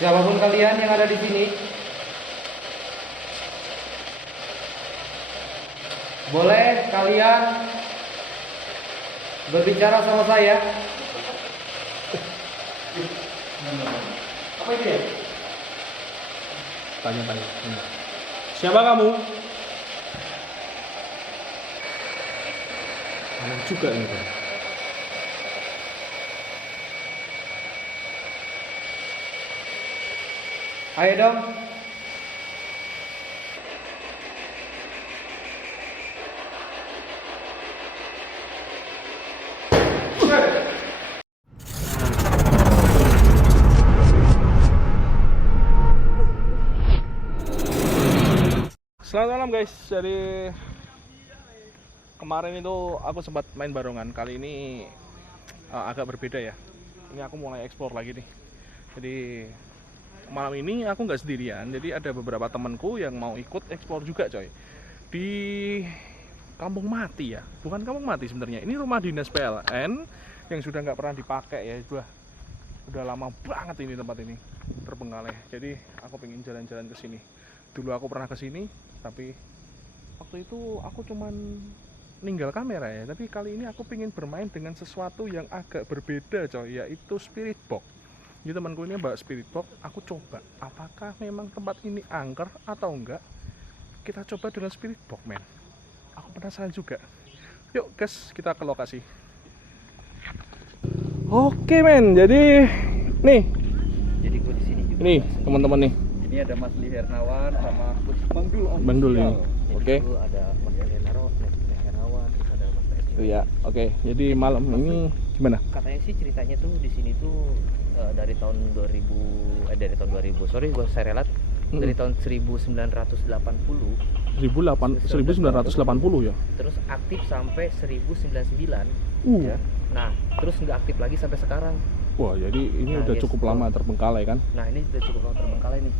Siapapun kalian yang ada di sini, boleh kalian berbicara sama saya. Apa itu ya? Tanya-tanya. Siapa kamu? Aneh juga nih, Bang. Ayo dong. Selamat malam guys. Jadi kemarin itu aku sempat main barongan. Kali ini agak berbeda ya. Ini aku mulai explore lagi nih. Jadi malam ini aku nggak sendirian. Jadi ada beberapa temanku yang mau ikut explore juga coy. Di Kampung Mati ya. Bukan Kampung Mati sebenarnya. Ini rumah dinas PLN yang sudah nggak pernah dipakai ya. Udah lama banget ini tempat ini terbengkalai. Jadi aku pengen jalan-jalan ke sini. Dulu aku pernah ke sini, tapi waktu itu aku cuman ninggal kamera ya. Tapi kali ini aku pengen bermain dengan sesuatu yang agak berbeda coy, yaitu spirit box. Jadi temanku ini bawa spirit box, aku coba apakah memang tempat ini angker atau enggak. Kita coba dengan spirit box men. Aku penasaran juga. Yuk guys, kita ke lokasi. Oke men, jadi nih. Jadi gue di sini juga. Nih teman-teman nih. Ini ada Mas Li Hernawan sama Bang Dul. Bang Dul ini. Oke. Itu ada Mas Li Hernawan, terus ada Mas Li. Itu ya. Oke. Jadi malam ini gimana? Katanya sih ceritanya tuh di sini tuh dari tahun 2000 sorry gue saya relat dari tahun 1980 1980 ya. terus aktif sampai 1099 Ya. Nah terus nggak aktif lagi sampai sekarang. Wah, jadi ini Nah, udah yes, cukup lama terbengkalai kan? Nah ini udah cukup lama terbengkalai nih.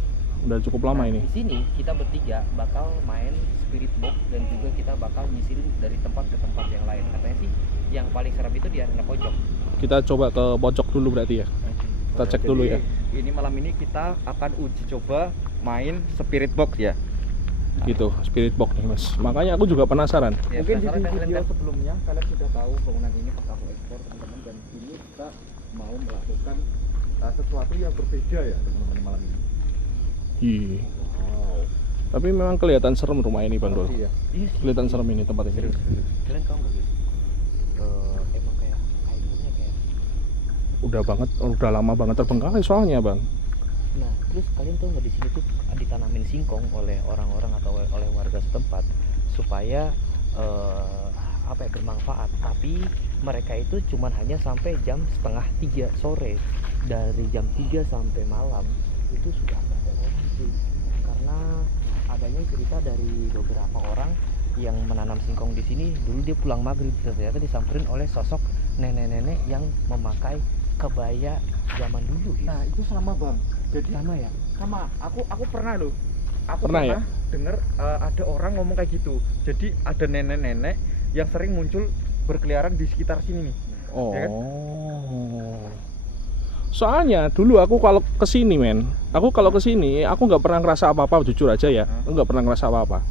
Udah cukup lama Nah, ini. di sini kita bertiga bakal main spirit box dan juga kita bakal nyisirin dari tempat ke tempat yang lain. Katanya sih yang paling seram itu di arena pojok. Kita coba ke pojok dulu berarti ya. Kita cek dulu ya. Ini malam ini kita akan uji coba main spirit box ya. Gitu, spirit box nih Mas. Makanya aku juga penasaran. Ya, mungkin di video sebelumnya kalian sudah tahu bangunan ini pas aku ekspor teman-teman, dan ini kita mau melakukan sesuatu yang berbeda ya teman-teman malam ini. Ih. Wow. Tapi memang kelihatan serem rumah ini Bang Dul. Iya. Kelihatan serem ini tempat ini. Kalian tahu nggak gitu? Emang kayak kayunya kayak. Udah lama banget terbengkalai soalnya Bang. Nah, terus kalian tahu nggak di sini tuh ditanamin singkong oleh orang-orang atau oleh warga setempat supaya bermanfaat. Tapi mereka itu cuman hanya sampai jam 2:30 sore. Dari jam 3 sampai malam itu sudah nggak ada orang sih. Karena adanya cerita dari beberapa orang yang menanam singkong di sini, dulu dia pulang maghrib ternyata disamperin oleh sosok nenek-nenek yang memakai kebaya zaman dulu gitu. Nah, itu sama Bang. Jadi Sama ya? sama. Aku pernah loh. Aku Pernah ya? dengar ada orang ngomong kayak gitu. Jadi ada nenek-nenek yang sering muncul berkeliaran di sekitar sini nih. Oh. Ya kan? Soalnya dulu aku kalau kesini aku nggak pernah ngerasa apa-apa, jujur aja ya. Aku nggak pernah ngerasa apa-apa.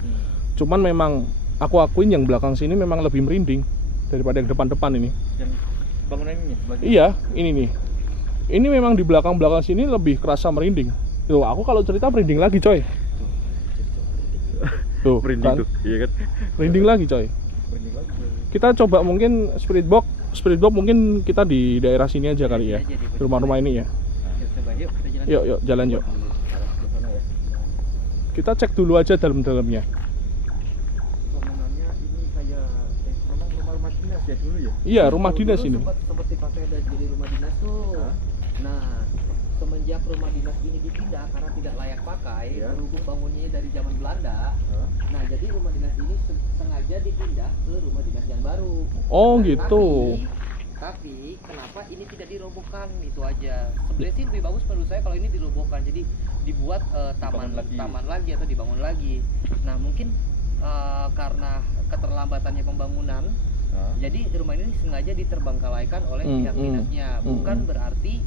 Cuman memang aku akuin yang belakang sini memang lebih merinding daripada yang depan-depan ini. Yang bangunan ini sebelah sini. Iya, ini nih. Ini memang di belakang-belakang sini lebih kerasa merinding. Tuh, aku kalau cerita merinding lagi, coy. Tuh, Merinding kan? tuh. Iya kan? Merinding lagi, coy. Merinding lagi. Kita coba mungkin spirit box mungkin kita di daerah sini aja kali ya. Di rumah-rumah ini ya. Coba yuk kita jalan. Yuk, jalan yuk. Kita cek dulu aja dalam-dalamnya. Bangunannya ini kayak memang rumah-rumah dinas ya dulu ya. Iya, rumah dinas ini. Sempat dipakai jadi rumah dinas tuh. Hah? Nah, semenjak rumah dinas ini dipindah karena tidak layak pakai, Ya. berhubung bangunnya dari zaman Belanda. Nah, jadi rumah dinas ini sengaja dipindah ke rumah dinas yang baru. Oh, gitu. Tapi kenapa ini tidak dirobohkan, itu aja. Sebenarnya sih lebih bagus menurut saya kalau ini dirobohkan, jadi dibuat taman lagi atau dibangun lagi. Nah, mungkin karena keterlambatannya pembangunan, jadi rumah ini sengaja diterbengkalaikan oleh pihak dinasnya. Bukan berarti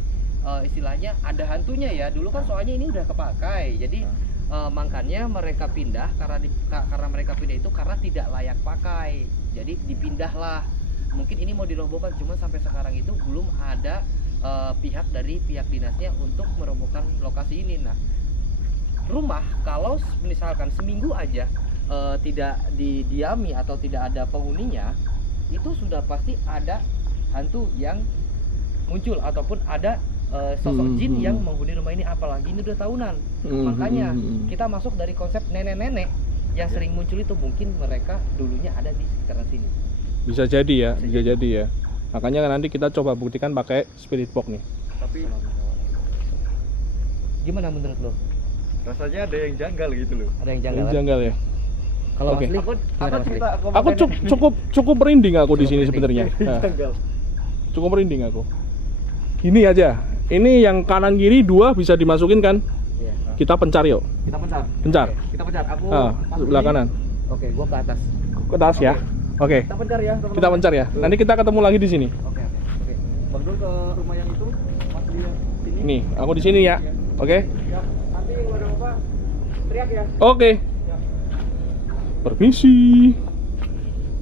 istilahnya ada hantunya ya. Dulu kan soalnya ini udah kepakai, jadi makanya mereka pindah karena mereka pindah itu karena tidak layak pakai, jadi dipindahlah. Mungkin ini mau dirobohkan, cuma sampai sekarang itu belum ada pihak dari pihak dinasnya untuk merobohkan lokasi ini. Nah, rumah kalau misalkan seminggu aja tidak didiami atau tidak ada penghuninya, itu sudah pasti ada hantu yang muncul ataupun ada sosok jin yang menghuni rumah ini, apalagi ini udah tahunan. Makanya kita masuk dari konsep nenek-nenek yang sering muncul itu, mungkin mereka dulunya ada di sekitaran sini. Bisa jadi ya, bisa jadi ya. Makanya nanti kita coba buktikan pakai spirit box nih. Tapi Gimana menurut lo? rasanya ada yang janggal gitu loh. Ada yang janggal? Ini janggal ya. Kalau Oke. asli, Aku gimana Mas cerita Li? Aku cukup merinding aku di sini Cukup sebenarnya. Nah, Janggal. cukup merinding aku. Gini aja. Ini yang kanan kiri 2 bisa dimasukin kan? Iya. Kita pencar yuk. Kita pencar. Pencar. Kita pencar. Aku masuk Sebelah ini. kanan. Oke, gua ke atas. Ke atas ya. Oke. Kita pencar ya, teman-teman. Kita pencar ya. Nanti kita ketemu lagi di sini. Oke. Bang Dul ke rumah yang itu, Mas Lia sini. Nih, aku di sini ya. Oke. Ya, nanti kalau ada apa teriak ya. Oke. Permisi.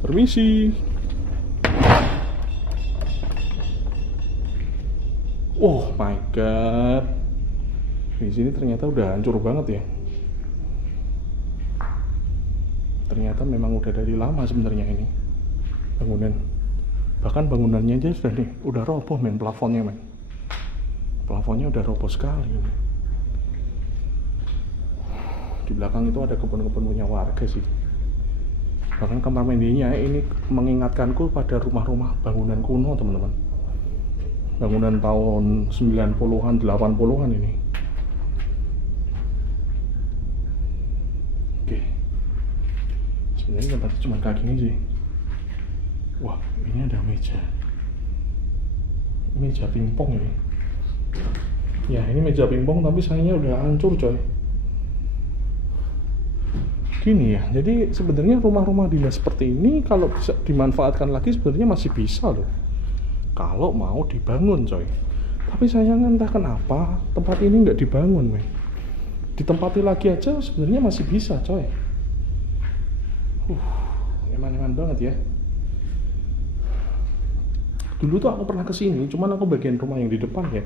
Permisi. Oh my god. Di sini ternyata udah hancur banget ya. Ternyata memang udah dari lama sebenarnya ini bangunan. Bahkan bangunannya aja sudah nih, udah roboh men, plafonnya men. Plafonnya udah roboh sekali ini. Di belakang itu ada kebun-kebun punya warga sih. Bahkan kamar mandinya ini mengingatkanku pada rumah-rumah bangunan kuno teman-teman. Bangunan tahun 90-an, 80-an ini. Oke. Sebenarnya tempatnya cuma kayak gini sih. Wah, ini ada meja. Meja pingpong ini. Ya, ini meja pingpong tapi sayangnya udah hancur coy. Gini ya, jadi sebenarnya rumah-rumah dinas seperti ini kalau bisa dimanfaatkan lagi sebenarnya masih bisa loh. Kalau mau dibangun coy. Tapi sayangnya entah kenapa tempat ini nggak dibangun men. Ditempati lagi aja sebenarnya masih bisa coy. Eman-eman banget ya. Dulu tuh aku pernah kesini, cuman aku bagian rumah yang di depan ya.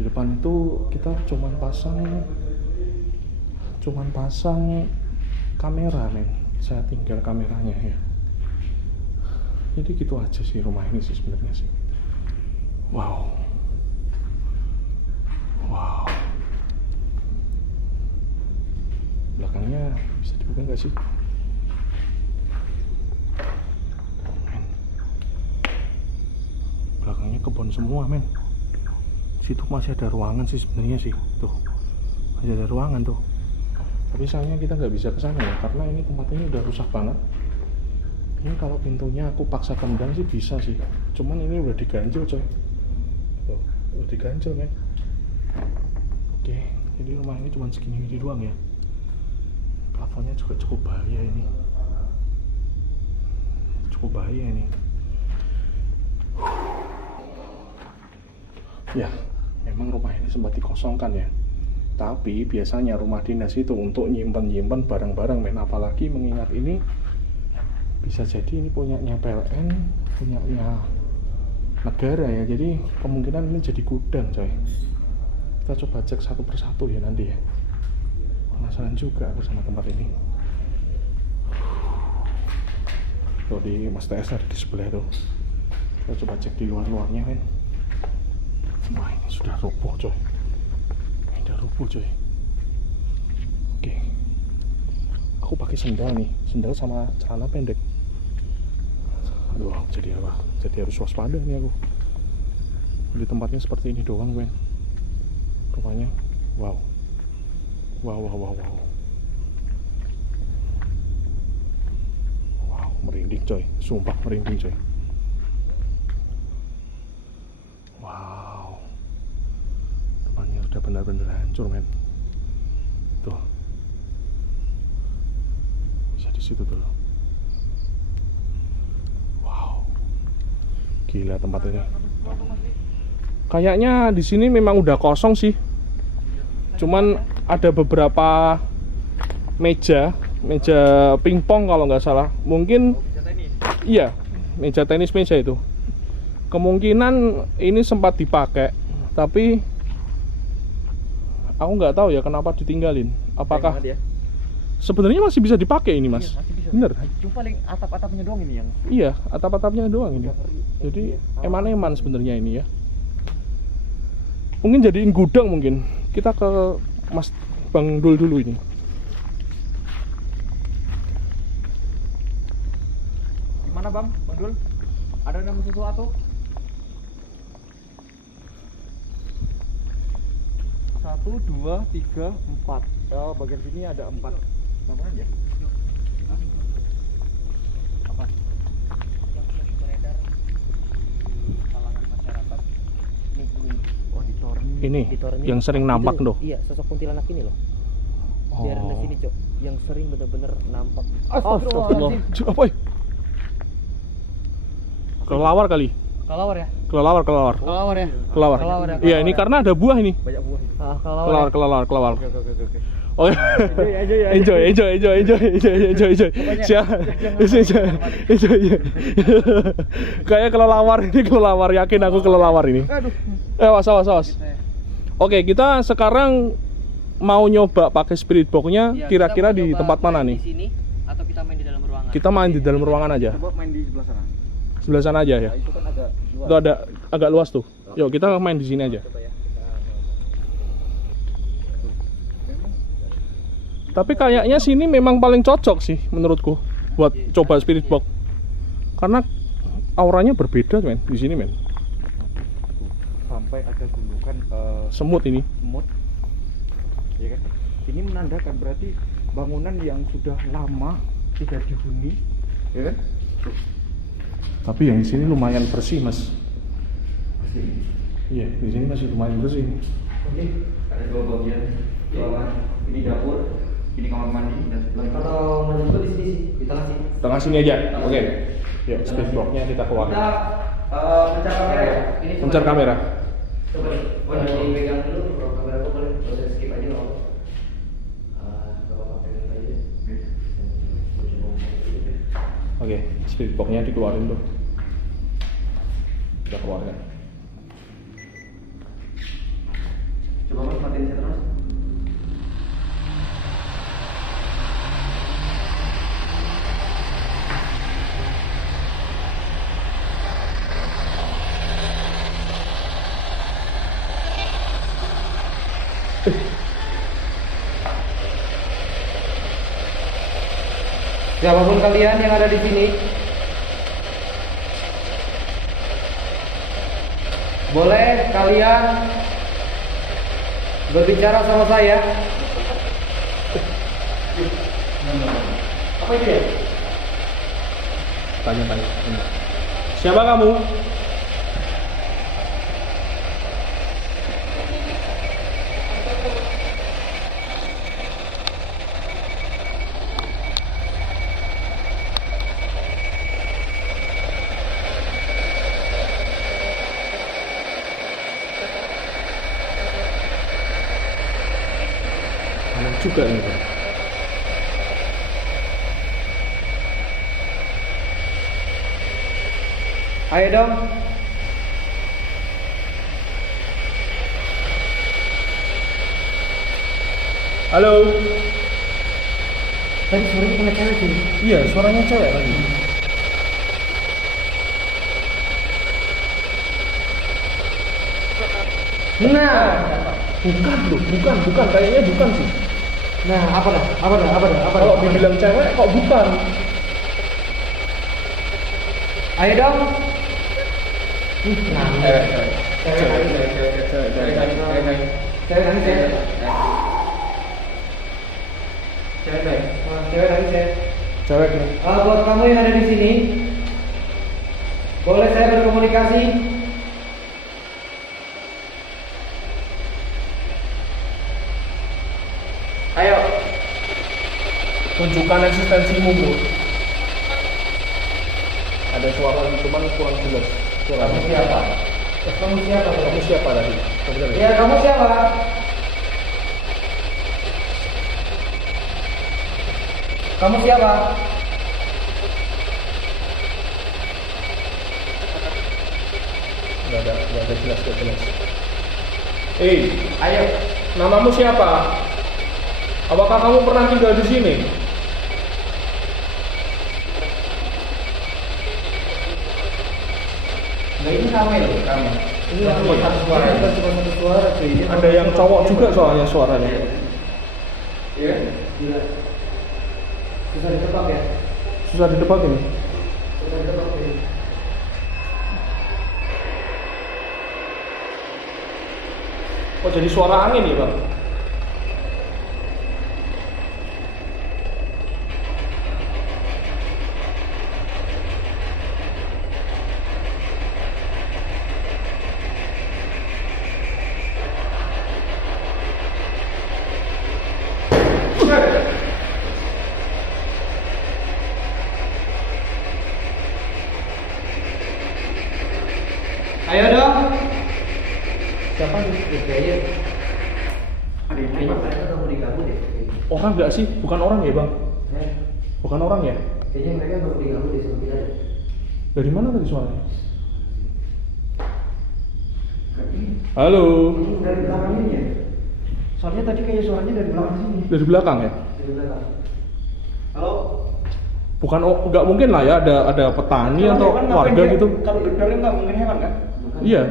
Di depan itu kita cuman pasang kamera men. Saya tinggal kameranya ya. Jadi gitu aja sih rumah ini sih sebenarnya sih. Wow. Belakangnya bisa dibuka nggak sih? Men. Belakangnya kebun semua men. Situ masih ada ruangan sih sebenarnya sih. Tuh masih ada ruangan tuh. Tapi sayangnya kita nggak bisa ke sana ya, karena ini tempat ini udah rusak banget. Ini kalau pintunya aku paksa tendang sih bisa sih. Cuman ini udah diganjel coy. Tuh, udah diganjel men. Oke, jadi rumah ini cuma segini doang ya. Plafonnya juga cukup bahaya ini. Cukup bahaya ini. Ya, memang rumah ini sempat dikosongkan ya. Tapi biasanya rumah dinas itu untuk nyimpen barang-barang men, apalagi mengingat ini bisa jadi ini punyanya PLN, punyanya negara ya. Jadi kemungkinan ini jadi gudang coy. Kita coba cek satu persatu ya nanti ya. Penasaran juga aku sama tempat ini. Tuh di Mas TS ada di sebelah tuh. Kita coba cek di luar-luarnya men. Wah ini sudah roboh coy. Ini udah roboh coy. Oke. Aku pakai sendal nih, sendal sama celana pendek. Aduh, jadi apa? Jadi harus waspada nih aku. Di tempatnya seperti ini doang men. Rumahnya, wow. Wow, merinding coy, sumpah merinding coy. Wow, tempatnya udah benar-benar hancur men. Tuh, bisa di situ tuh. Wow, gila tempat ini. Kayaknya di sini memang udah kosong sih. Cuman ada beberapa meja pingpong kalau nggak salah. Mungkin iya, meja tenis meja itu. Kemungkinan ini sempat dipakai, tapi aku nggak tahu ya kenapa ditinggalin. Apakah sebenarnya masih bisa dipakai ini, Mas? Iya, masih bisa. Bener? Cuma paling atap-atapnya doang ini yang Iya, atap-atapnya doang ini. Jadi eman-eman sebenarnya ini ya. Mungkin jadiin gudang mungkin. Kita ke Mas Bang Dul dulu ini. gimana Bang Dul? Ada nemu sesuatu? 1, 2, 3, 4. Oh, bagian sini ada 4 bangunan ya? Apa? Yang lagi beredar kalangan masyarakat. Ini. Oh, di Torni. Ini Di Torni. yang sering nampak Itu, loh. Iya, sosok kuntilanak ini loh. Di daerah sini, Cok. Yang sering bener-bener nampak. Astagfirullahaladzim. Apa? Ya? Kelelawar kali. Kelawar ya? Kelelawar. Kelawar ya? Kelelawar. Kelelawar ya? Iya, ini karena ada buah ini. Banyak buah itu. Kelawar. Kelelawar. Oke. Oh, enjoy. Siap. Enjoy. Kayak kelelawar yakin aku kelelawar ini. Aduh. Awas. Oke, kita sekarang mau nyoba pakai spirit box-nya Iya, kira-kira kita mau di coba tempat mana main nih? Di sini atau kita main di dalam ruangan? Kita main di dalam ruangan aja. Coba main di sebelah sana. Sebelah sana aja ya. Nah, itu kan agak luas. Itu ada agak luas tuh. Yuk, kita main di sini aja. Coba ya. Tapi kayaknya sini memang paling cocok sih menurutku buat coba spirit box. Karena auranya berbeda, men, di sini, men. Sampai ada gundukan Semut ini. semut. Ya kan? Ini menandakan berarti bangunan yang sudah lama tidak dihuni, ya kan? Tapi yang di sini lumayan bersih, Mas. Iya, di sini masih lumayan bersih. Oke, ada 2 bagian. Ruangan. Ini dapur, ini kamar mandi dan sebelah itu. Kalau menurutku di sini sih, di tengah sini. Tengah sini aja. Oke. Yuk, spirit box-nya kita keluarin. Kita pencet kamera ya. Ini coba Pencet kamera. Coba nih, boleh dipegang dulu, kalau kamera gua boleh proses skip aja nggak apa-apa. Nggak apa-apa, pegang aja. Oke, spirit box-nya dikeluarin tuh. Kita keluarkan. Coba Mas matiin saya terus. Siapapun kalian yang ada di sini, boleh kalian berbicara sama saya. Apa itu ya? Tanya. Siapa kamu? Aneh juga ini, Bang. Ayo dong. Halo. Tadi suaranya punya cewek sih. Iya, suaranya cewek lagi. Nah, Bukan, kayaknya bukan sih. nah apa dah? Kalau dibilang cewek kok bukan? Ayo dong. Cewek nangis ya. Cewek nih. Buat kamu yang ada di sini, boleh saya berkomunikasi? Ayo. Tunjukkan eksistensimu, bro. Ada suara cuman kurang jelas. Kamu siapa? Kamu siapa? Kamu siapa tadi? Sebenarnya. Ya, kamu siapa? Kamu siapa? Nggak ada jelas, nggak jelas. Ayo. Namamu siapa? Apakah kamu pernah tinggal di sini? Nah, ini rame loh, rame. Ini Rame. satu suara, itu cuma satu suara cuy. Ini Ada yang cowok juga soalnya suaranya. Iya. Gila. Susah ditebak ya? Susah ditebak ini. Susah ditebak ya. Oh, jadi suara angin ya, Bang? Ayo dong. Siapa nih? Kayaknya ada yang kayaknya mereka nggak mau diganggu deh. Orang nggak sih? Bukan orang ya, Bang? Bukan orang ya? Kayaknya mereka nggak mau diganggu deh sama kita. Dari mana tadi suaranya? Halo. Ini dari belakang ini ya. Soalnya tadi kayak suaranya dari belakang sini. Dari belakang ya? Dari belakang. Halo. Bukan, nggak mungkin lah ya, ada petani atau Hewan warga ngapain dia? gitu. Kalau gedornya nggak mungkin hewan kan? Iya.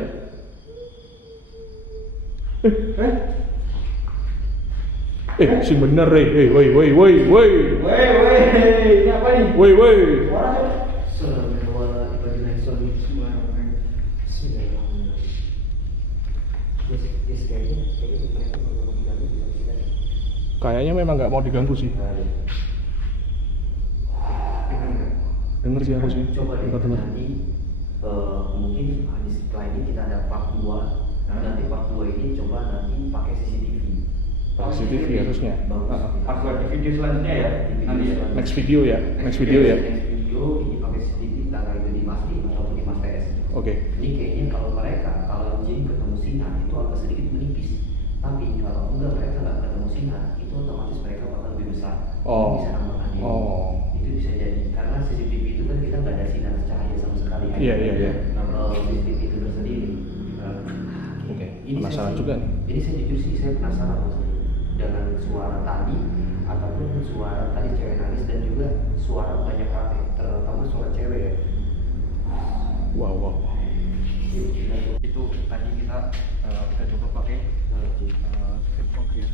Si bener, woi, Woi, ini apa nih? woi. Suara siapa? Kayaknya memang nggak mau diganggu sih. Denger sih aku sih. Coba deh Denger. nanti mungkin habis setelah ini kita ada part 2. Nanti part 2 ini coba nanti pakai CCTV. Pakai CCTV harusnya. Bagus. Pas buat di video selanjutnya ya. Nanti ya. Next video ya. Next video ini pakai CCTV, entah itu di Mas Lim atau di Mas TS. Oke. Ini kayaknya kalau jin ketemu sinar itu agak sedikit menipis. Tapi kalau enggak mereka nggak ketemu sinar, itu otomatis mereka bakal lebih besar. Oh. Ini bisa nambahkan diri. Oh. Itu bisa jadi karena CCTV itu kan kita nggak ada sinar cahaya sama sekali. Iya. CCTV itu tersendiri. Oke. Ini Penasaran saya- juga nih. Ini saya jujur sih saya penasaran Mas, dengan suara tadi ataupun suara tadi cewek nangis dan juga suara banyak rame, terutama suara cewek ya. Wow. Itu tadi kita udah coba pakai speedbox ya.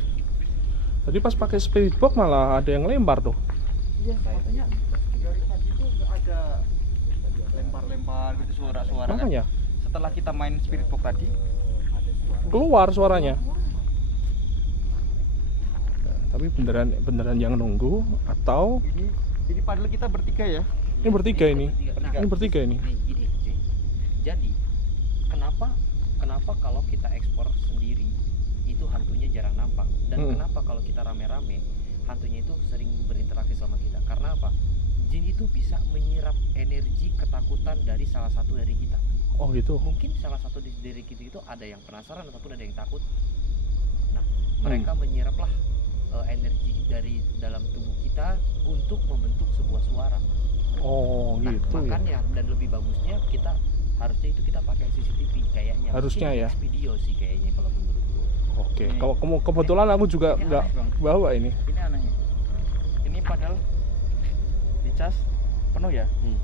Tadi pas pakai spirit box malah ada yang lempar tuh. Iya, maksudnya dari tadi tuh nggak ada lempar-lempar gitu suara-suara kan. Makanya Setelah kita main spirit box tadi, keluar suaranya. Nah, tapi beneran yang nunggu atau ini padahal kita bertiga ya. ini bertiga ini? Ini bertiga ini. Gini, cuy. Jadi kenapa kalau kita ekspor sendiri itu hantunya jarang nampak dan kenapa kalau kita rame-rame hantunya itu sering berinteraksi sama kita? Karena apa? Jin itu bisa menyerap energi ketakutan dari salah satu dari kita. Oh gitu. Mungkin salah satu dari kita itu ada yang penasaran ataupun ada yang takut. Nah, mereka menyeraplah energi dari dalam tubuh kita untuk membentuk sebuah suara. Oh Nah, gitu ya. makanya dan lebih bagusnya harusnya itu kita pakai CCTV kayaknya. Harusnya Mungkin ya. next video sih kayaknya kalau menurutku. Oke. Kalau kebetulan aku juga Ini nggak aneh, Bang. bawa ini. Ini anehnya. Ini padahal dicas penuh ya. Ini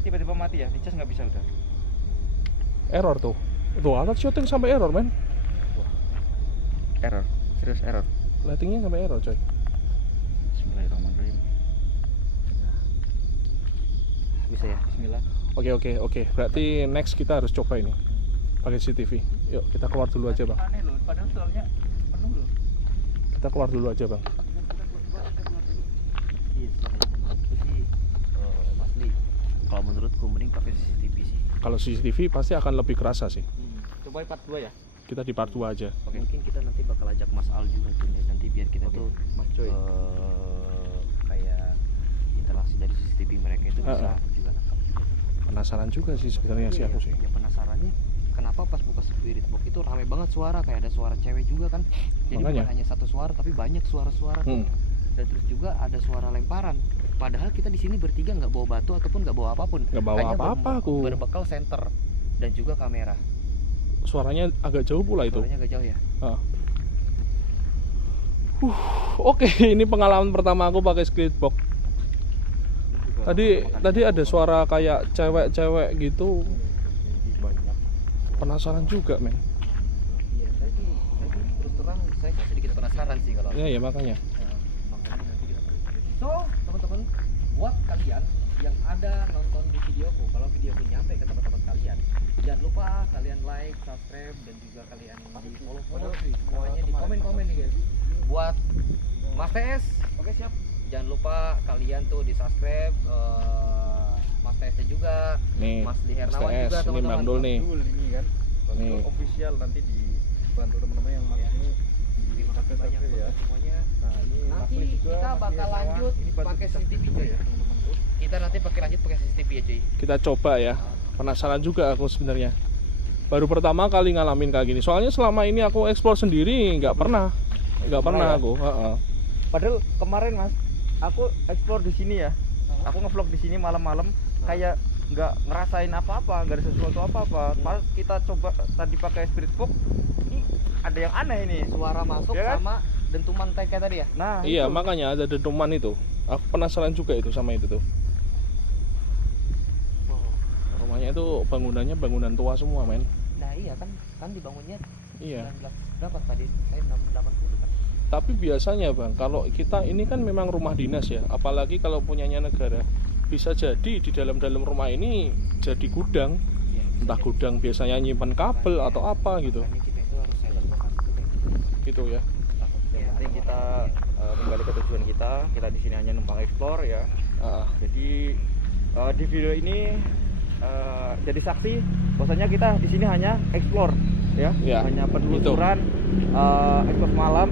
tiba-tiba mati ya. Dicas nggak bisa udah. Error tuh. Itu alat syuting sampai error men. Error. Serius error. Lightingnya sampai error coy. Bismillahirrahmanirrahim. Bisa ya? Bismillah. Oke. Berarti next kita harus coba ini pakai CCTV. Yuk kita keluar dulu aja bang. Aneh loh. Padahal soalnya penuh loh. Kita keluar dulu aja bang. Iya, menurutku sih Mas Li, kalau menurutku mending pakai CCTV sih. Kalau CCTV pasti akan lebih kerasa sih. Coba part 2 ya. Kita di part 2 aja. Mungkin kita nanti bakal ajak Mas Al juga tuh ya. Nanti biar kita tuh Mas Coy. kayak interaksi dari CCTV mereka itu bisa juga nangkap juga. Penasaran juga sih sebenarnya sih aku sih. Ya penasarannya kenapa pas buka spirit box itu rame banget suara, kayak ada suara cewek juga kan. Jadi Makanya. bukan hanya satu suara tapi banyak suara-suara tuh. Dan terus juga ada suara lemparan. Padahal kita di sini bertiga nggak bawa batu ataupun nggak bawa apapun. Nggak bawa Hanya apa-apa aku. berbekal senter dan juga kamera. Suaranya agak jauh pula itu. Suaranya agak jauh ya. Oke, ini pengalaman pertama aku pakai spirit box. Tadi ada suara kayak cewek-cewek gitu. Banyak. Penasaran juga, men. Iya, saya sih terus terang saya sedikit penasaran sih kalau. Ya makanya. Makanya nanti kita pelajari. So, teman-teman, buat kalian yang ada nonton di videoku, kalau videoku nyampe ke teman-teman kalian, jangan lupa kalian like, subscribe, dan juga kalian di follow semuanya, di komen-komen nih guys. Buat Mas TS, oke siap. Jangan lupa kalian tuh di subscribe, Mas TS juga, Nih, Mas Li Hernawan STS, juga ini teman-teman. Bang Dul nih. Betul ini kan. Bang Nih. Dul official nanti dibantu teman-teman yang Ya. ini Terima kasih banyak ya. untuk semuanya. Nah, ini Nanti Mas Li juga, kita Mas Li bakal Hernawan. lanjut Ini bantu pakai kita CCTV juga ya, teman-teman tuh. Kita nanti lanjut pakai CCTV ya cuy. Kita coba ya. Penasaran juga aku sebenarnya. Baru pertama kali ngalamin kayak gini. Soalnya selama ini aku explore sendiri nggak pernah ya? aku. Padahal kemarin Mas, aku explore di sini ya. Aku ngevlog di sini malam-malam kayak nggak ngerasain apa-apa, nggak ada sesuatu apa-apa. Pas kita coba tadi pakai spirit box, ini ada yang aneh ini. Suara masuk Ya kan? sama dentuman kayak tadi ya. Nah, Iya, itu. makanya ada dentuman itu. Aku penasaran juga itu sama itu tuh. Rumahnya itu bangunannya bangunan tua semua, men. Nah iya kan dibangunnya Iya. 19 berapa tadi? Saya 680 kan. Tapi biasanya, Bang, kalau kita ini kan memang rumah dinas ya, apalagi kalau punyanya negara, bisa jadi di dalam rumah ini jadi gudang. Iya, Entah gudang biasanya nyimpan kabel atau apa gitu. Makanya kita itu harus silent mode Gitu ya. Yang penting kita kembali ke tujuan kita. Kita di sini hanya numpang explore ya. Ah, Jadi di video ini jadi saksi bahwasanya kita di sini hanya explore ya, Ya, hanya penelusuran explore malam.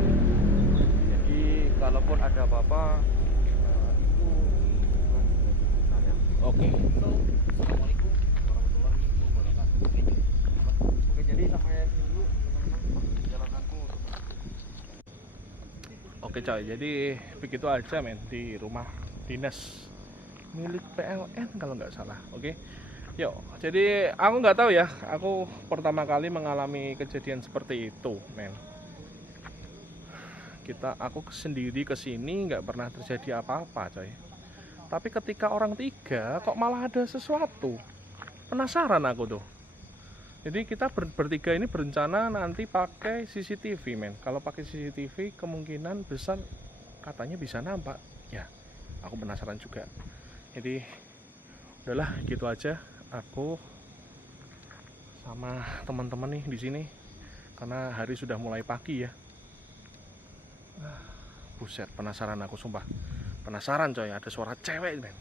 Jadi kalaupun ada apa-apa itu Oke. Assalamualaikum warahmatullahi wabarakatuh. Oke, jadi sampai sini dulu teman-teman perjalananku. Oke coy, jadi begitu aja men di rumah dinas milik PLN kalau nggak salah. Oke, yuk. Jadi aku nggak tahu ya, aku pertama kali mengalami kejadian seperti itu, men. Aku sendiri kesini nggak pernah terjadi apa-apa, coy. Tapi ketika orang tiga, kok malah ada sesuatu. Penasaran aku tuh. Jadi kita bertiga ini berencana nanti pakai CCTV, men. Kalau pakai CCTV kemungkinan besar katanya bisa nampak. Ya, aku penasaran juga. Jadi udahlah gitu aja. Aku sama teman-teman nih di sini karena hari sudah mulai pagi ya. Buset, penasaran aku sumpah. Penasaran coy, ada suara cewek, men.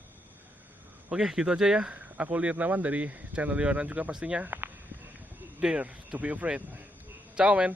Oke, gitu aja ya. Aku Li Hernawan dari channel Li Hernawan juga pastinya. Dare to be afraid. Ciao, men.